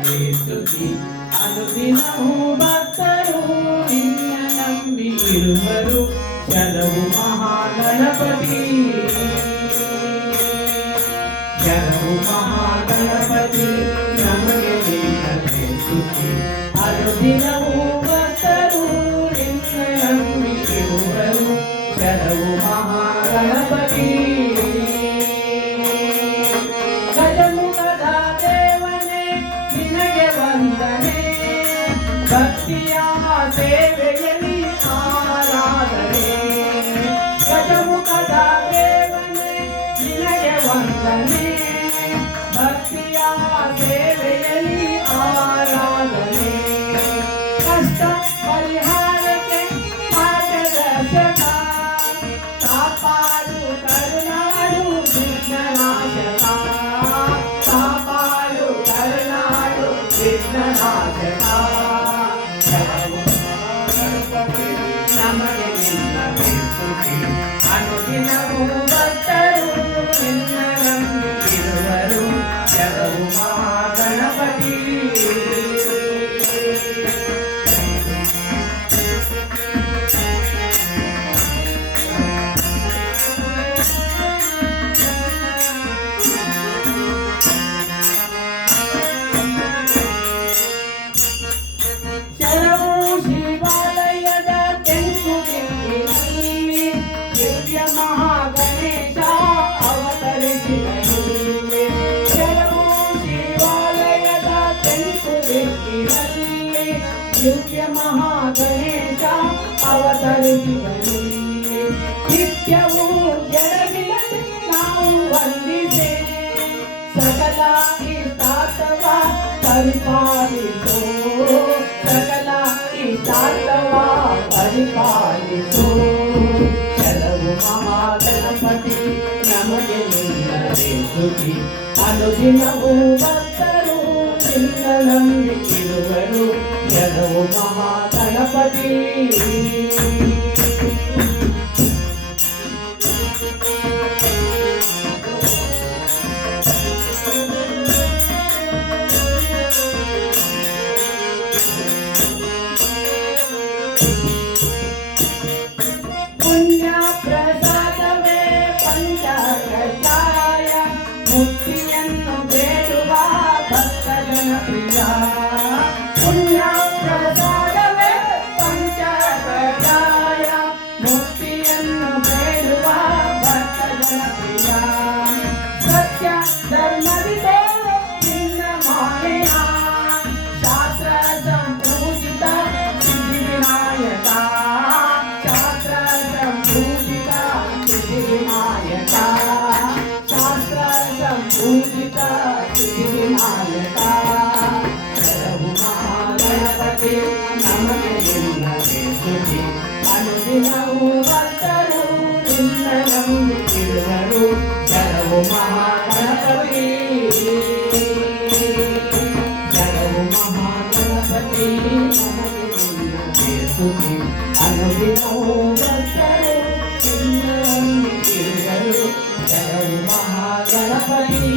ಸ್ತುತಿ ಅನುದಿನವೂ ಭಕ್ತರು ನಿನ್ನ ನಂಬಿ ಇರುವರು ಶರಣು ಮಹಾಗಣಪತಿ ಶರಣು ಮಹಾಗಣಪತಿ ನಮಗೆ ನಿನ್ನದೇ ಸ್ತುತಿ ಅನುದಿನವೂ ಭಕ್ತರು ನಿನ್ನ ನಂಬಿ ಇರುವರು ಶರಣು ಮಹಾಗಣಪತಿ ಭಕ್ತಿಯ ಸೇವೆಯಲ್ಲಿ ಆರಾಧನೆ ಗಜಮುಖದ ದೇವನೇ ನಿನಗೆ ವಂದನೆ ಭಕ್ತಿಯ ಸೇವೆಯಲ್ಲಿ ಆರಾಧನೆ ಕಷ್ಟ ಪರಿಹಾರಕ್ಕೆ ಮಾರ್ಗದರ್ಶಕ ಕಾಪಾಡು ಕರುನಾಡು ವಿಘ್ನನಾಶಕ ಕಾಪಾಡು ಕರುನಾಡು ವಿಘ್ನನಾಶಕ ನಮಗೆ ನಿನ್ನದೇ ಸ್ತುತಿ ಅನುದಿನವೂ ಭಕ್ತರು ನಿನ್ನ ನಂಬಿರುವರು ಶರಣು ಮಹಾಗಣಪತಿ ಮಹಾಗಣೇಶ ಅವತರಿಸಿದನು ಶರಣು ಶಿವಾಲಯದ ತೆಂಕುದಿಕ್ಕಿನಲ್ಲಿ ದಿವ್ಯ ಮಹಾಗಣೇಶ ಅವತರಿಸಿದನು ನಿತ್ಯವೂ ಎಡಬಿಡದೆ ನಾವು ವಂದಿಸೆ ಸಕಲ ಇಷ್ಟಾರ್ಥವ ಪರಿಪಾಲಿಸೋ ಸಕಲ ಇಷ್ಟಾರ್ಥವ ಪರಿಪಾಲಿಸೋ ಮಹಾಗಣಪತಿ ನಮಗೆ ನಿನ್ನದೇ ಸ್ತುತಿ ಅನುದಿನವೂ ಭಕ್ತರು ನಿನ್ನ ನಂಬಿರುವರು ಶರಣು ಮಹಾಗಣಪತಿ ಪ್ರಸಾದವೇ ಪಂಚಕಷಾಯ ಮುಕ್ತಿಯನ್ನು ಬೇಡುವ ಭಕ್ತಜನ ಪ್ರಿಯ ಪುಣ್ಯ ಪ್ರಸಾದವೇ ಪಂಚಕಷಾಯ ಮುಕ್ತಿಯನ್ನು ಬೇಡುವ ಭಕ್ತಜನ ಪ್ರಿಯ ಸತ್ಯ ಧರ್ಮವಿದೆ ನಿನ್ನ ಮಾಯೆಯ ಶಾಸ್ತ್ರ ಸಂಪೂಜಿತ ಸಿದ್ಧಿವಿನಾಯಕ ವಿನಾಯಕ ಶಾಸ್ತ್ರ ಸಂಪೂಜಿತ ಸಿದ್ಧಿವಿನಾಯಕ ಶರಣು ಮಹಾಗಣಪತಿ ನಮಗೆ ನಿನ್ನದೇ ಸ್ತುತಿ ಅನುದಿನವೂ ಭಕ್ತರು ನಿನ್ನ ನಂಬಿರುವರು ಶರಣು ಮಹಾಗಣಪತಿ ಶರಣು ಮಹಾಗಣಪತಿ ನಮಗೆ ನಿನ್ನದೇ ಸ್ತುತಿ ಅನುದಿನವೂ ಭಕ್ತರು ಶರಣು ಮಹಾಗಣಪತಿ